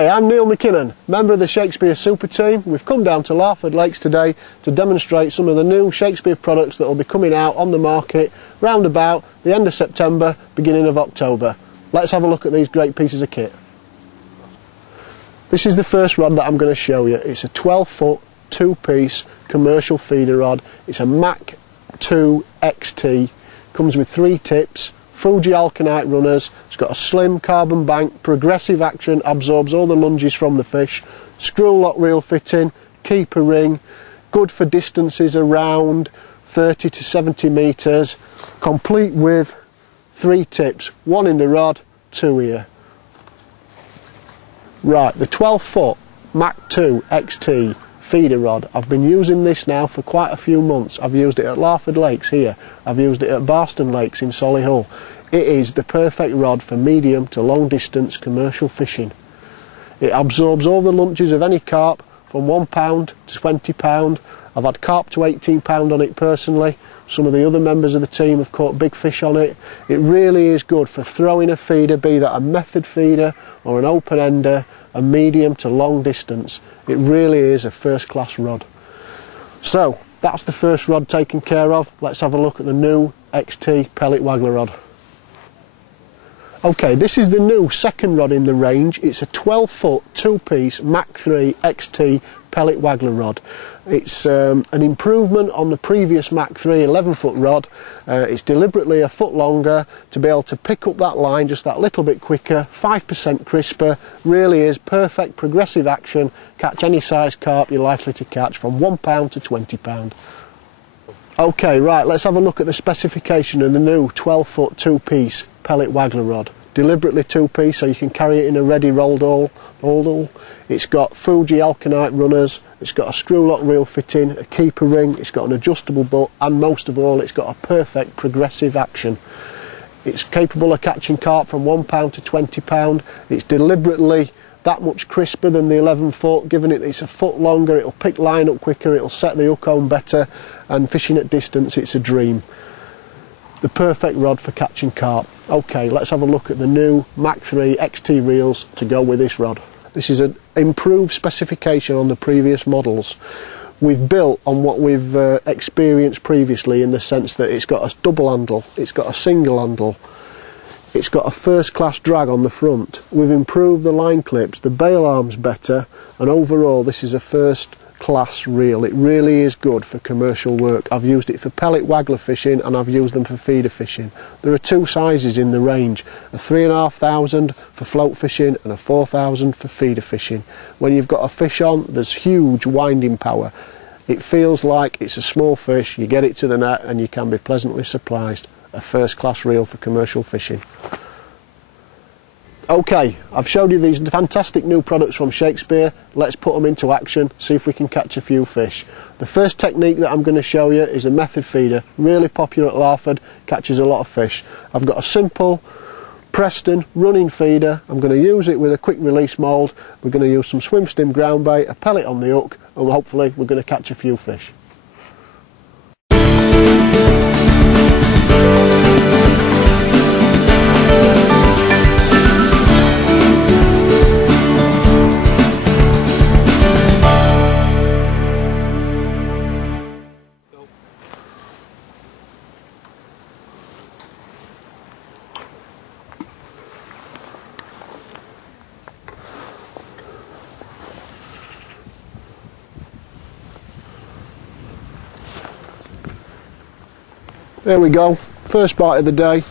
Hi, I'm Neil McKinnon, member of the Shakespeare Super Team. We've come down to Larford Lakes today to demonstrate some of the new Shakespeare products that will be coming out on the market round about the end of September, beginning of October. Let's have a look at these great pieces of kit. This is the first rod that I'm going to show you. It's a 12-foot, two-piece commercial feeder rod. It's a Mach 2 XT, comes with 3 tips, Fuji Alkanite runners. It's got a slim carbon bank, progressive action, absorbs all the lunges from the fish, screw lock reel fitting, keeper ring, good for distances around 30 to 70 metres, complete with 3 tips, 1 in the rod, 2 here. Right, the 12-foot Mach 2 XT feeder rod. I've been using this now for quite a few months. I've used it at Larford Lakes here. I've used it at Barston Lakes in Solihull. It is the perfect rod for medium to long distance commercial fishing. It absorbs all the lunges of any carp from £1 to £20. I've had carp to £18 on it personally. Some of the other members of the team have caught big fish on it. It really is good for throwing a feeder, be that a method feeder or an open ender, a medium to long distance. It really is a first class rod. So that's the first rod taken care of. Let's have a look at the new XT pellet waggler rod. Okay, this is the new second rod in the range. It's a 12-foot, two-piece Mach 3 XT pellet waggler rod. It's an improvement on the previous Mach 3 11-foot rod. It's deliberately a foot longer to be able to pick up that line just that little bit quicker, 5% crisper. Really is perfect progressive action. Catch any size carp you're likely to catch from £1 to £20. Okay, right, let's have a look at the specification of the new 12-foot two-piece pellet waggler rod. Deliberately two-piece so you can carry it in a ready rolled awl. It's got Fuji Alkanite runners, it's got a screw lock reel fitting, a keeper ring, it's got an adjustable butt, and most of all it's got a perfect progressive action. It's capable of catching carp from £1 to £20. It's deliberately that much crisper than the 11-foot, given it it's a foot longer, it'll pick line up quicker, it'll set the hook home better, and fishing at distance it's a dream. The perfect rod for catching carp. Okay, let's have a look at the new Mach 3 XT reels to go with this rod. This is an improved specification on the previous models. We've built on what we've experienced previously, in the sense that it's got a double handle, it's got a single handle, it's got a first class drag on the front. We've improved the line clips, the bail arm's better, and overall this is a first class reel. It really is good for commercial work. I've used it for pellet waggler fishing and I've used them for feeder fishing. There are 2 sizes in the range, a 3,500 for float fishing and a 4,000 for feeder fishing. When you've got a fish on, there's huge winding power. It feels like it's a small fish, you get it to the net and you can be pleasantly surprised. A first class reel for commercial fishing. Okay, I've showed you these fantastic new products from Shakespeare. Let's put them into action, see if we can catch a few fish. The first technique that I'm going to show you is a method feeder. Really popular at Larford, catches a lot of fish. I've got a simple Preston running feeder. I'm going to use it with a quick release mould. We're going to use some swim stim ground bait, a pellet on the hook, and hopefully we're going to catch a few fish. There we go, first bite of the day,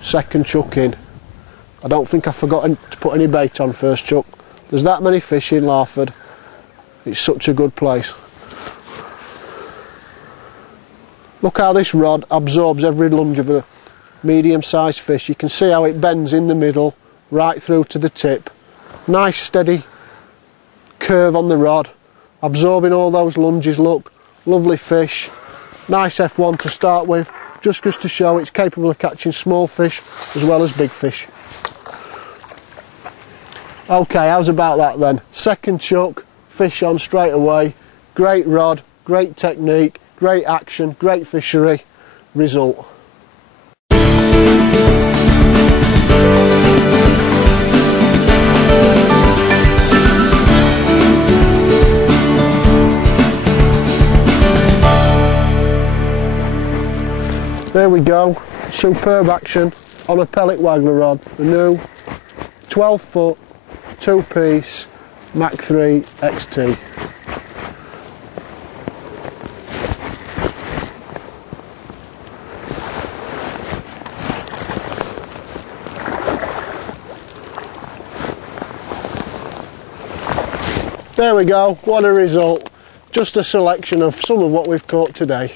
second chuck in. I don't think I've forgotten to put any bait on first chuck. There's that many fish in Larford, it's such a good place. Look how this rod absorbs every lunge of a medium-sized fish. You can see how it bends in the middle, right through to the tip. Nice steady curve on the rod, absorbing all those lunges. Look, lovely fish. Nice F1 to start with, just goes to show it's capable of catching small fish as well as big fish. Okay, how's about that then? Second chuck, fish on straight away. Great rod, great technique, great action, great fishery. Result. we go, superb action on a pellet waggler rod, the new 12 foot 2-piece Mach 3 XT. There we go, what a result. Just a selection of some of what we've caught today.